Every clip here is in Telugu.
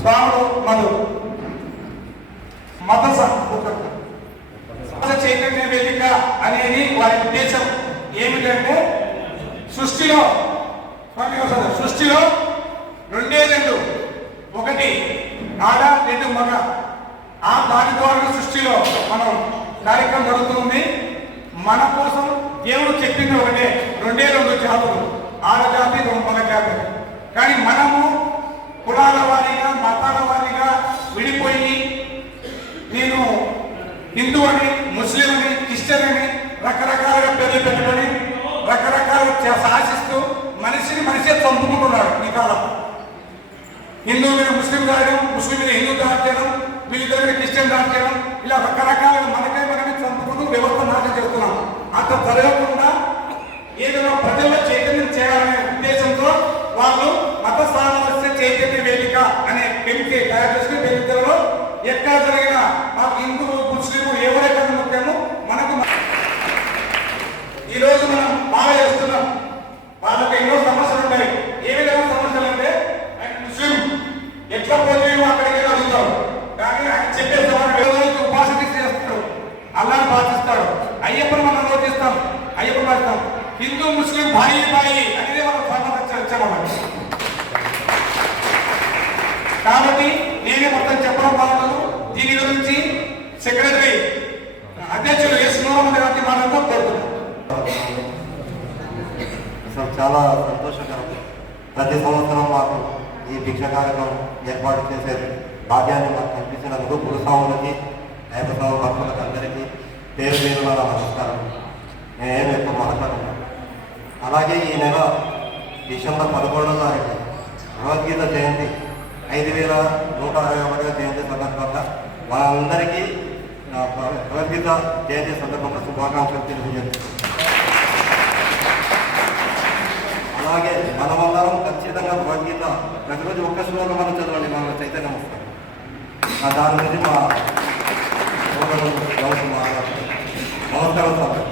స్వాములు. మధు. మత సం- చైతన్య వేదిక అనేది వారి ఉద్దేశం. ఏమిటంటే సృష్టిలో సృష్టిలో రెండే రెండు. ఒకటి ఆడ రెండు మగ. ఆ దాని ద్వారా సృష్టిలో మనం కార్యక్రమం జరుగుతుంది. మన కోసం దేవుడు చెప్పింది ఒకటే. రెండే రెండు జాతులు. ఆడ జాతి మగ జాతి. కానీ మనము కులాల వారీగా మతాల వారీగా విడిపోయి నేను హిందూ అని ముస్లిం అని క్రిస్టియన్ అని రకరకాలుగా పేర్లు పెట్టుకొని రకరకాల శాసిస్తూ మనిషిని మనిషే చంపుకుంటున్నాడు ఈ కాలం. హిందూ మీద ముస్లిం రాయడం ముస్లిం మీద హిందూ దాడి చేయడం వీళ్ళిద్దరి మీద క్రిస్టియన్ దాడి చేయడం ఇలా రకరకాలుగా మనకే మనమే చంపుకుంటూ వ్యవస్థ నాశనం చేస్తున్నాం. అంత జరగకుండా ఏదైనా ప్రజల్లో చైతన్యం చేయాలనే ఉద్దేశంతో వాళ్ళు మత సామరస్య చైతన్య వేదిక అనే పెంకి తయారు చేసిన వేదికలో ఎక్కడ జరిగిన మాకు హిందూ ముస్లిము ఎవరైతే ముఖ్యమో మనకు ఈరోజు మనం బాగా చేస్తున్నాం. వాళ్ళకి ఎన్నో సమస్యలు ఉన్నాయి ఏ విధంగా సమస్యలు అంటే ఆయన ముస్లిం. ఎట్లా పోతే అక్కడికి వెళ్ళి అడుగుతాడు కానీ ఆయన చెప్పే సమాధానం ఉపాసన చేస్తాడు అల్లాని పాటిస్తాడు. అయ్యప్పని మనం ఆలోచిస్తాం అయ్యప్పని పాటిస్తాం. హిందూ ముస్లిం భాయి భాయి అని మనం కాబట్టి నేనే మొత్తం చెప్పడం బాగుండదు దీని గురించి సెక్రటరీ అధ్యక్షులు ఎస్ నూరమంది గారిని మాట్లాడుతూ కోరుతున్నాను అసలు చాలా సంతోషకరం. ప్రతి సంవత్సరం మాకు ఈ భిక్ష కార్యక్రమం ఏర్పాటు చేసే భాగ్యాన్ని మాకు కల్పించినందుకు గురుస్వాములకి అయ్యప్పస్వామి భక్తులకు అందరికీ పేరు పేరు వాళ్ళ నమస్కారం. నేనేం ఎక్కువ మాట్లాడుతున్నాను అలాగే ఈ నెల డిసెంబర్ పదకొండవ తారీఖు భగవద్గీత జయంతి ఐదు వేల నూట అరవై ఒకటవ జయంతి సందర్భంగా వాళ్ళందరికీ భగవద్గీత జయంతి సందర్భంగా శుభాకాంక్షలు తెలియజేస్తున్నాను. అలాగే మనమందరం ఖచ్చితంగా భగవద్గీత ప్రతిరోజు ఒక్క శ్లోకం మనం చదవండి మన చైతన్యం వస్తుంది. దాని గురించి మా నమస్కారం సార్.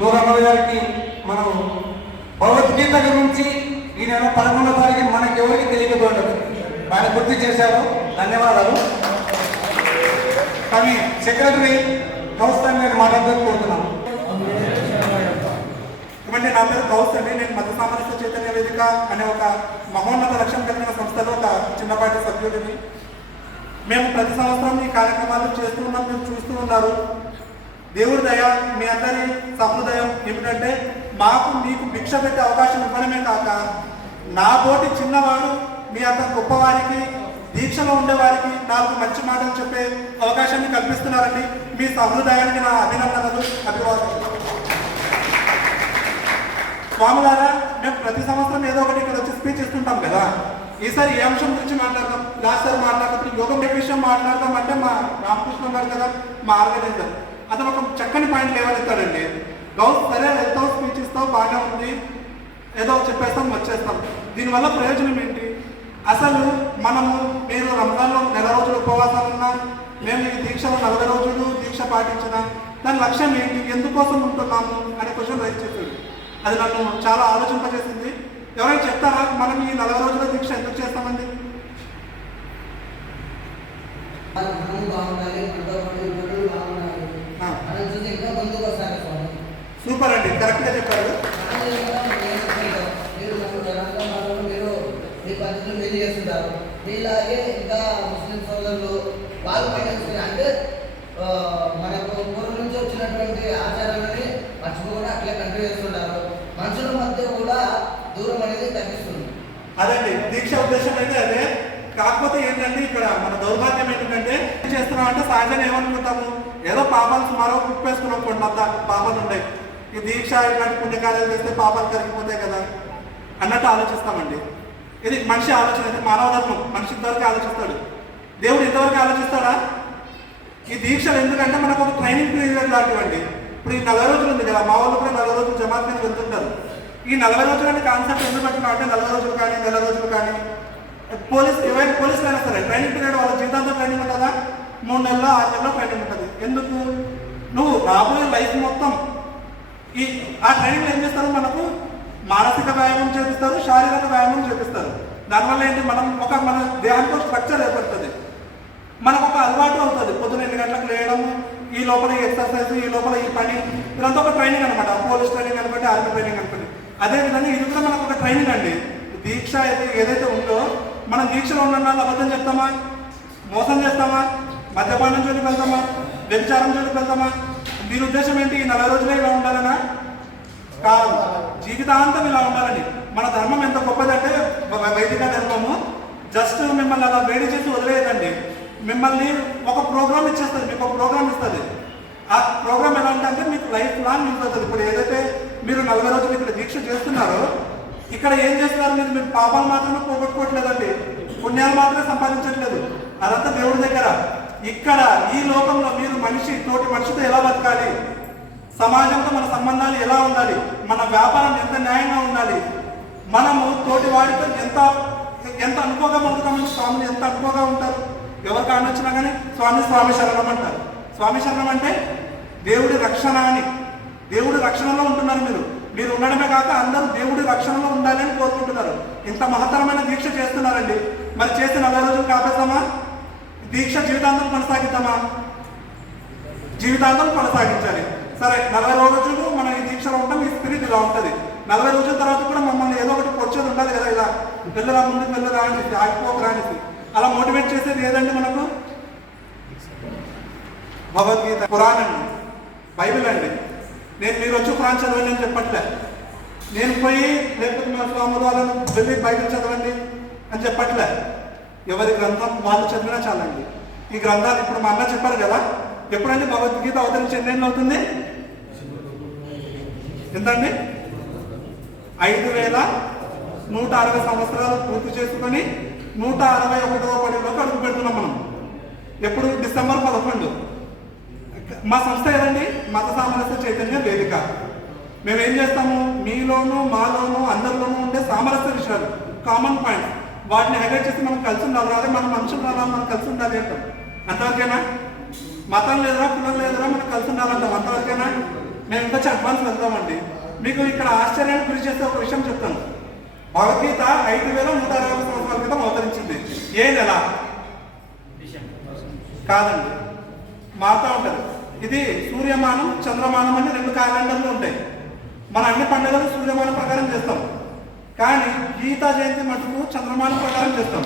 నూరమ్మ గారికి మనం భగవద్గీత గురించి ఈ నెల పదకొండో తారీఖు మనకి ఎవరికి తెలియకపోయిండదు ఆయన గుర్తు చేశారు. ధన్యవాదాలు. కానీ సెక్రటరీ కౌస్తాన్ గారు మాట్లాడుతూ కోరుతున్నాను. నా పేరు కౌస్ అండి నేను మత సామరస్య చైతన్య వేదిక అనే ఒక మహోన్నత లక్ష్యం కలిగిన సంస్థలో ఒక చిన్నపాటి సభ్యుడిని. మేము ప్రతి సంవత్సరం ఈ కార్యక్రమాలు చేస్తూ ఉన్నాం మీరు చూస్తూ ఉన్నారు. దేవుడి దయ మీ అందరి సహృదయం ఏమిటంటే మాకు మీకు భిక్ష పెట్టే అవకాశం ఇవ్వడమే కాక నా బోటి చిన్నవాడు మీ అంత గొప్పవారికి దీక్షలో ఉండేవారికి నాకు మంచి మాటలు చెప్పే అవకాశాన్ని కల్పిస్తున్నారండి. మీ సహృదయానికి నా అభినందనలు అభివాదనలు. స్వాములారా మేము ప్రతి సంవత్సరం ఏదో ఒకటి ఇక్కడ వచ్చి స్పీచ్ ఇస్తుంటాం కదా. ఈసారి ఏ అంశం గురించి మాట్లాడదాం? లాస్ట్ సార్ మాట్లాడుతున్నప్పుడు యోగం ఏ విషయం మాట్లాడదాం అంటే మా రామకృష్ణ గారు కదా మా ఆర్గనైజర్. అతను ఒక చక్కని పాయింట్ లేవనెత్తాడండి. గౌస్ సరే వెళ్తావు స్పీచ్ ఇస్తావు బాగానే ఉంది. ఏదో చెప్పేస్తాం వచ్చేస్తాం. దీనివల్ల ప్రయోజనం ఏంటి? అసలు మనము మీరు రంజాన్లో నెల రోజులు ఉపవాసాలు ఉన్నా మేము ఈ దీక్షలో నలభై రోజులు దీక్ష పాటించిన దాని లక్ష్యం ఏంటి? ఎందుకోసం ఉంటున్నాము? అనే క్వశ్చన్ రైజ్ చెప్పాడు అది నన్ను చాలా ఆలోచింపజేసింది. ఎవరైనా చెప్తారా? మనం ఈ నలభై రోజుల దీక్ష ఎందుకు చేస్తామండి మనం బాగుండాలి మనతో పాటు ఇతరులు బాగుండాలి ఆ. మనం చూసి ఇంకా ముందుకు వస్తారు స్వామి సూపర్ అండి కరెక్ట్గా చెప్పారు మనం కూడా మేము చేసుకుంటాం. మీరు మన జనాలతో మాత్రం మీరు మీ పద్ధతులు మీరు చేస్తుంటారు మీలాగే ఇంకా ముస్లిం సోదరులు వాళ్ళు పాటిస్తున్నారు అంటే మనకు పూర్వం నుంచి వచ్చినటువంటి ఆచారాలని మర్చిపోకుండా అట్లే కంటిన్యూ చేస్తుంటారు మనుషుల మధ్య కూడా దూరం అనేది తగ్గిస్తుంది అదండి. దీక్ష ఉద్దేశం అయితే అదే. కాకపోతే ఏంటంటే ఇక్కడ మన దౌర్భాగ్యం ఏంటంటే చేస్తున్నాం అంటే సహజంగా ఏమనుకుంటాము? ఏదో పాపాలు సుమారు కుప్పేసుకున్నాం కొన్ని పాపాలు ఉన్నాయి ఈ దీక్ష ఇట్లాంటి పుణ్యకార్యాలు చేస్తే పాపాలు కరిగిపోతాయి కదా అన్నట్టు ఆలోచిస్తామండి. ఇది మనిషి ఆలోచన అయితే మానవ ధర్మం మనిషి ఇంతవరకు ఆలోచిస్తాడు. దేవుడు ఇంతవరకు ఆలోచిస్తాడా? ఈ దీక్షలు ఎందుకంటే మనకు ఒక ట్రైనింగ్ పీరియడ్ లాంటివండి. ఇప్పుడు ఈ నలభై రోజులు ఉంది కదా మా వాళ్ళు కూడా నలభై రోజులు జమాత్ మీద వెళ్తుంటారు. ఈ నలభై రోజులు అనే కాన్సెప్ట్ ఎందుకు పెట్టినా అంటే నలభై రోజులు కానీ నెల రోజులు కానీ పోలీస్ ఎవరైనా పోలీసులు అయినా సరే ట్రైనింగ్ పీరియడ్ వాళ్ళ జీవితాంతం ట్రైనింగ్ ఉంటుందా? మూడు నెలల్లో ఆరు నెలలో ట్రైనింగ్ ఉంటుంది. ఎందుకు? నువ్వు రాబోయే లైఫ్ మొత్తం ఈ ఆ ట్రైనింగ్లో ఏం చేస్తారు మనకు? మానసిక వ్యాయామం చేపిస్తారు శారీరక వ్యాయామం చేపిస్తారు. దానివల్ల ఏంటి? మనం ఒక మన దేహానికి స్ట్రక్చర్ ఏర్పడుతుంది. మనకు ఒక అలవాటు అవుతుంది. పొద్దున ఎన్ని గంటలకు లేయడం ఈ లోపల ఎక్సర్సైజ్ ఈ లోపల ఈ పని ఇదంతా ఒక ట్రైనింగ్ అనమాట పోలీస్ ట్రైనింగ్ అనుకోండి ఆర్మీ ట్రైనింగ్ అనుకోండి అదేవిధంగా ఇది కూడా మనకు ఒక ట్రైనింగ్ అండి. దీక్ష అయితే ఏదైతే ఉందో మనం దీక్షలో ఉన్న అబద్ధం చెప్తామా? మోసం చేస్తామా? మద్యపానం జోలికి వెళ్తామా? వ్యభిచారం జోలికి వెళ్తామా? దీని ఉద్దేశం ఏంటి? ఈ నలభై రోజులే ఇలా ఉండాలనా? కాదు. జీవితాంతం ఇలా ఉండాలని మన ధర్మం ఎంత గొప్పదంటే వైదిక ధర్మము జస్ట్ మిమ్మల్ని అలా వేడి చేసి వదిలేదండి మిమ్మల్ని ఒక ప్రోగ్రామ్ ఇచ్చేస్తుంది మీకు ఒక ప్రోగ్రామ్ ఇస్తుంది. ఆ ప్రోగ్రామ్ ఎలా అంటే మీకు లైఫ్ లాంగ్ ఉంటుంది ఇప్పుడు ఏదైతే మీరు నలభై రోజులు ఇక్కడ దీక్ష చేస్తున్నారో ఇక్కడ ఏం చేస్తున్నారు? మీరు మీరు పాపాలు మాత్రమే పోగొట్టుకోవట్లేదండి. పుణ్యాలు మాత్రమే సంపాదించట్లేదు. అదంతా దేవుడి దగ్గర. ఇక్కడ ఈ లోకంలో మీరు మనిషి తోటి మనిషితో ఎలా బతకాలి? సమాజంతో మన సంబంధాలు ఎలా ఉండాలి? మన వ్యాపారం ఎంత న్యాయంగా ఉండాలి? మనము తోటి వాడితో ఎంత ఎంత అనుకోగా బతుకుతామని స్వామిని ఎంత అనుకోగా ఉంటారు? ఎవరు కానొచ్చినా కానీ స్వామి స్వామి శరణం అంటారు. స్వామి శరణం అంటే దేవుడి రక్షణ అని. దేవుడి రక్షణలో ఉంటున్నారు మీరు. మీరు ఉండడమే కాక అందరూ దేవుడి రక్షణలో ఉండాలని కోరుకుంటున్నారు. ఇంత మహత్తరమైన దీక్ష చేస్తున్నారండి. మరి చేసి నలభై రోజులు కాపేస్తామా దీక్ష జీవితాంతం కొనసాగిద్దామా? జీవితాంతం కొనసాగించాలి. సరే నలభై రోజులు మనం ఈ దీక్షలో ఉంటాం ఈ స్పిరిట్ ఇలా ఉంటుంది. నలభై రోజుల తర్వాత కూడా మమ్మల్ని ఏదో ఒకటి పొడిచేది ఉండాలి కదా ఇలా. పిల్లల ముందు పిల్లలు అనేసి ఆగిపోకరా అనేసి అలా మోటివేట్ చేసేది ఏదండి మనకు? భగవద్గీత పురాణం అండి. బైబిల్ అండి. నేను మీరు వచ్చి పురాణం చదవండి అని చెప్పట్లే. నేను పోయి లేకపోతే మా స్వాములు వాళ్ళని వెళ్ళి బైబిల్ చదవండి అని చెప్పట్లే. ఎవరి గ్రంథం వాళ్ళు చదివినా చాలండి. ఈ గ్రంథాలు ఇప్పుడు మా అన్న చెప్పారు కదా ఎప్పుడండి భగవద్గీత అవతరించి ఎన్నేళ్ళు అవుతుంది? ఎంతండి? ఐదు వేల నూట అరవై సంవత్సరాలు పూర్తి చేసుకొని నూట అరవై ఒకటవ పడిలోకి అడుగు పెడుతున్నాం మనం. ఎప్పుడు? డిసెంబర్ పదకొండు. మా సంస్థ ఏదండి? మత సామరస్య చైతన్య వేదిక. మేము ఏం చేస్తాము? మీలోను మాలోను అందరిలోనూ ఉండే సామరస్య విషయాలు కామన్ పాయింట్ వాటిని హైలైట్ చేసి మనం కలిసి ఉండాలి. అదే మన మనుషులు రాలా మనం కలిసి ఉండాలి అంటాం. అంతవరకేనా మతం లేదురా కులం లేదురా మనం కలిసి ఉండాలంటాం. అంతవరకేనా మేము ఇంకా చెప్పాల్సి వెళ్తామండి మీకు ఇక్కడ ఆశ్చర్యానికి గురి చేసే ఒక విషయం చెప్తాను. భగవద్గీత ఐదు వేల నూట అరవై సంవత్సరాల క్రితం అవతరించింది. ఏ నెల? కాదండి. మారుతూ ఉంటుంది. ఇది సూర్యమానం చంద్రమానం అని రెండు క్యాలెండర్లు ఉంటాయి. మన అన్ని పండుగలు సూర్యమానం ప్రకారం చేస్తాం. కానీ గీతా జయంతి మటుకు చంద్రమానం ప్రకారం చేస్తాం.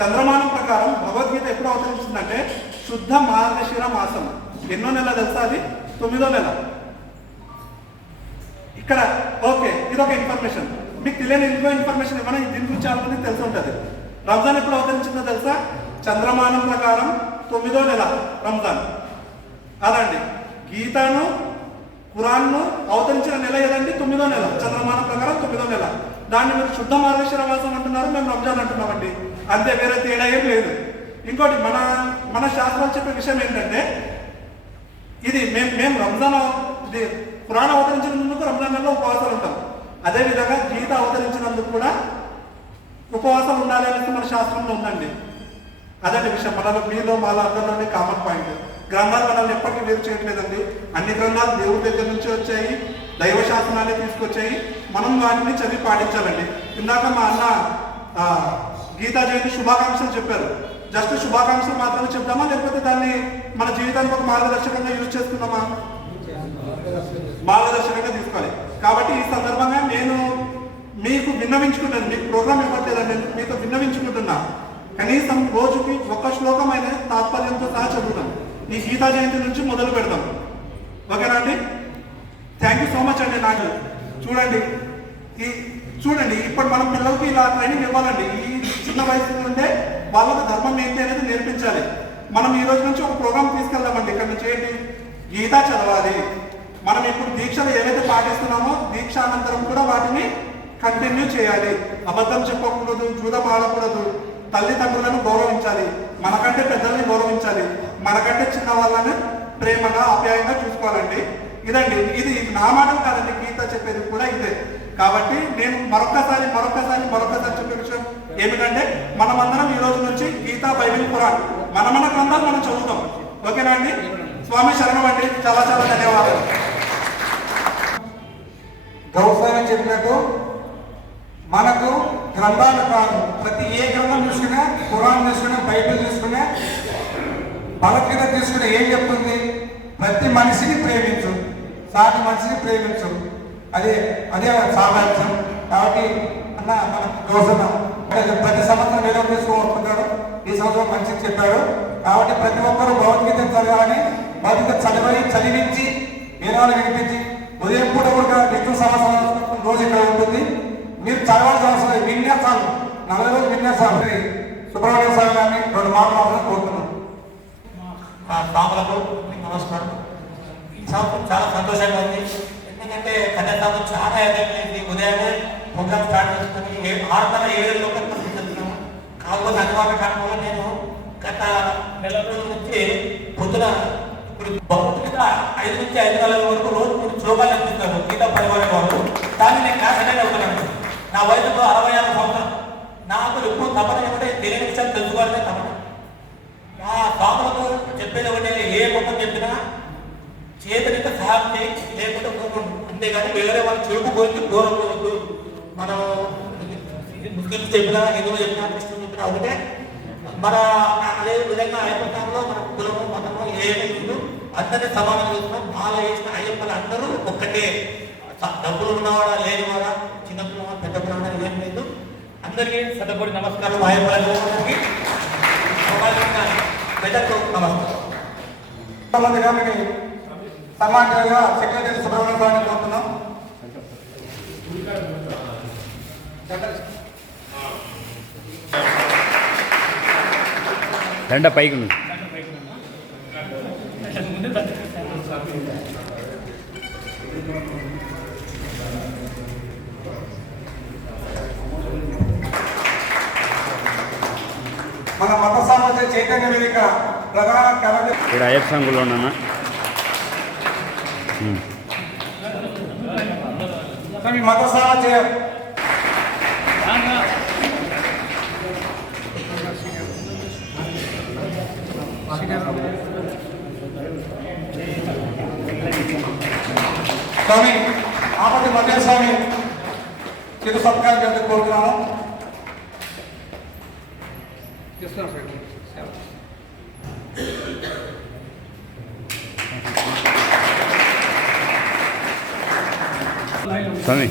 చంద్రమానం ప్రకారం భగవద్గీత ఎప్పుడు అవతరించిందంటే శుద్ధ మార్గశిర మాసం. ఎన్నో నెల తెలుసా అది? తొమ్మిదో నెల. ఇక్కడ ఓకే ఇది ఒక ఇన్ఫర్మేషన్. మీకు తెలియని ఇంకో ఇన్ఫర్మేషన్ ఏమైనా దీని గురించి చాలా మంది తెలిసి ఉంటుంది. రంజాన్ ఎప్పుడు అవతరించిందో తెలుసా? చంద్రమానం ప్రకారం తొమ్మిదో నెల రంజాన్. అదండి. గీతాను ఖురాన్ను అవతరించిన నెల ఏదండి? తొమ్మిదో నెల. చంద్రమానం ప్రకారం తొమ్మిదో నెల. దాన్ని మీరు శుద్ధ మార్గశిర మాసం అంటున్నారు మేము రంజాన్ అంటున్నామండి. అంతే వేరే తేడా ఏం లేదు. ఇంకోటి మన మన శాస్త్రాలు చెప్పే విషయం ఏంటంటే ఇది మేము మేము రంజాన్ ఇది పురాణ అవతరించినందుకు రంజాన్ నెలలో ఉపవాసాలు ఉంటాం. అదేవిధంగా గీత అవతరించినందుకు కూడా ఉపవాసం ఉండాలి అనేది మన శాస్త్రంలో ఉందండి. అదే విషయం. మనలో మీలో మాలో అందరిలోనే కామన్ పాయింట్. గ్రంథాలు మనల్ని ఎప్పటికీ వేరు చేయట్లేదండి. అన్ని గ్రంథాలు దేవుడి దగ్గర నుంచి వచ్చాయి. దైవ శాసనాలే తీసుకొచ్చాయి. మనం వాటిని చదివి పాటించాలండి. ఇందాక మా అన్న గీతా జయంతి శుభాకాంక్షలు చెప్పారు. జస్ట్ శుభాకాంక్షలు మాత్రమే చెప్దామా? లేకపోతే దాన్ని మన జీవితానికి ఒక మార్గదర్శకంగా యూజ్ చేసుకుందామా మార్గదర్శకంగా తీసుకోవాలి. కాబట్టి ఈ సందర్భంగా నేను మీకు విన్నవించుకుంటాను. మీకు ప్రోగ్రామ్ ఇవ్వట్లేదండి. మీతో విన్నవించుకుంటున్నా. కనీసం రోజుకి ఒక్క శ్లోకమైన తాత్పర్యంతో సహా చదువుతాం ఈ గీతా జయంతి నుంచి మొదలు పెడతాం. ఓకేనా అండి? థ్యాంక్ యూ సో మచ్ అండి నాకు. చూడండి ఈ చూడండి ఇప్పుడు మనం పిల్లలకి ఇలా ట్రైనింగ్ ఇవ్వాలండి. ఈ చిన్న వయసు నుండే వాళ్ళకి ధర్మం ఏంటి అనేది నేర్పించాలి. మనం ఈ రోజు నుంచి ఒక ప్రోగ్రామ్ తీసుకెళ్దామండి. ఇక్కడ నుంచి ఏంటి? గీత చదవాలి. మనం ఇప్పుడు దీక్షలు ఏవైతే పాటిస్తున్నామో దీక్ష అనంతరం కూడా వాటిని కంటిన్యూ చేయాలి. అబద్ధం చెప్పకూడదు జూదం ఆడకూడదు. తల్లిదండ్రులను గౌరవించాలి. మనకంటే పెద్దల్ని గౌరవించాలి. మనకంటే చిన్న వాళ్ళని ప్రేమగా ఆప్యాయంగా చూసుకోవాలండి. ఇదండి ఇది నా మాటలు కాదండి గీత చెప్పేది కూడా ఇదే. కాబట్టి నేను మరొకసారి మరొకసారి మరొకసారి చెప్పే విషయం ఏమిటంటే మనమందరం ఈ రోజు నుంచి గీత బైబిల్ పురాణ్ మన మన గ్రంథాలు మనం చదువుతాం. ఓకేనా అండి? స్వామి శరణం అండి. చాలా చాలా ధన్యవాదాలు. గౌస్వామి చెప్పినట్టు మనకు గ్రంథాలు కాదు. ప్రతి ఏ గ్రంథం చూసుకున్నా పురాణం తీసుకున్నా బైబిల్ తీసుకున్నా భగవద్గీత తీసుకున్నా ఏం చెప్తుంది? ప్రతి మనిషిని ప్రేమించు. సాటి మనిషిని ప్రేమించు. అదే అదే సామర్థ్యం కాబట్టి అన్న మన గౌసన్న ప్రతి సంవత్సరం ఏదో తీసుకోవాలనుకుంటాడు ఈ సంవత్సరం మంచిది చెప్పాడు కాబట్టి ప్రతి ఒక్కరూ భగవద్గీత చదవాలని భగవద్గీత చదివి చదివించి వేదాలు వినిపించి ఉదయం పూట కూడా నిత్య సంవత్సరం రోజు ఇక్కడ ఉంటుంది. మీరు చదవాల్సిన అవసరం లేదు. విన్యాసాలు నలభై రోజులు విన్యాసాలు సుబ్రహ్మణ్య స్వామి గారిని రెండు మాటలు మాత్రం కోరుతున్నాను మా నమస్కారం. చాలా చాలా సంతోషంగా ఉంది. ఎందుకంటే కన్యాస్వామి చాలా ఎదగలేదు. ఉదయాన్నే ప్రోగ్రామ్ స్టార్ట్ చేసుకుని ఏ- ఆరున్నర ఏడు లోపల పంపిస్తున్నాము కాకపోతే అనుభవ కారణంలో నేను గత నెల రోజుల నుంచి పొద్దున ఇప్పుడు భగవద్గీత ఐదు నుంచి ఐదు నెలల వరకు రోజు మూడు శ్లోకాలు అందిస్తారు గీతా పరివారం వారు. కానీ నేను కాసనే అటెండ్ అవుతున్నాను నా వయసు అరవై ఆరు సంవత్సరం నాకు ఎప్పుడు తపన ఏమంటే తెలియని విషయాలు తెలుసుకోవాలనే తపన. ఆ స్వాములకు చెప్పేది ఒకటే ఏ మొత్తం చెప్పినా చేతనైతే సహాయం చేయి లేకుంటే ఊరుకోండి. అంతేగాని వేరే వాళ్ళ చెరుకు గురించి గౌరవం మనం ముస్లింస్ చెప్పినా హిందువులు చెప్పినా క్రిస్టియన్ చెప్పినా ఒకటే. మన అదే విధంగా అయ్యప్పంలో మన కులము మతము ఏ లేదు అందరినీ సమానం చేస్తున్నాం మాల వేసిన అయ్యప్పలు అందరూ ఒక్కటే. డబ్బులు ఉన్నవాడా లేనివాడా చిన్న పిల్లవాడా పెద్ద పిల్లవాడా ఏం లేదు. అందరికీ సతపడి నమస్కారం. అయ్యప్పలకి సమాజంగా పెద్దకు నమస్కారం. సమాజంగా సెక్రటరీ సుబ్రహ్మణ్య స్వామిని కోరుతున్నాం. దండ పైకి మన మత సామాజిక చైతన్య వేదిక ప్రధాన కమిటీ ఇక్కడ అయ్యప్ప సంఘంలో ఉన్నా మీ మత సామాజిక స్వామి ఆపటి మధ్య స్వామి చిరు సత్కారం చేసి కోరుతున్నాను స్వామి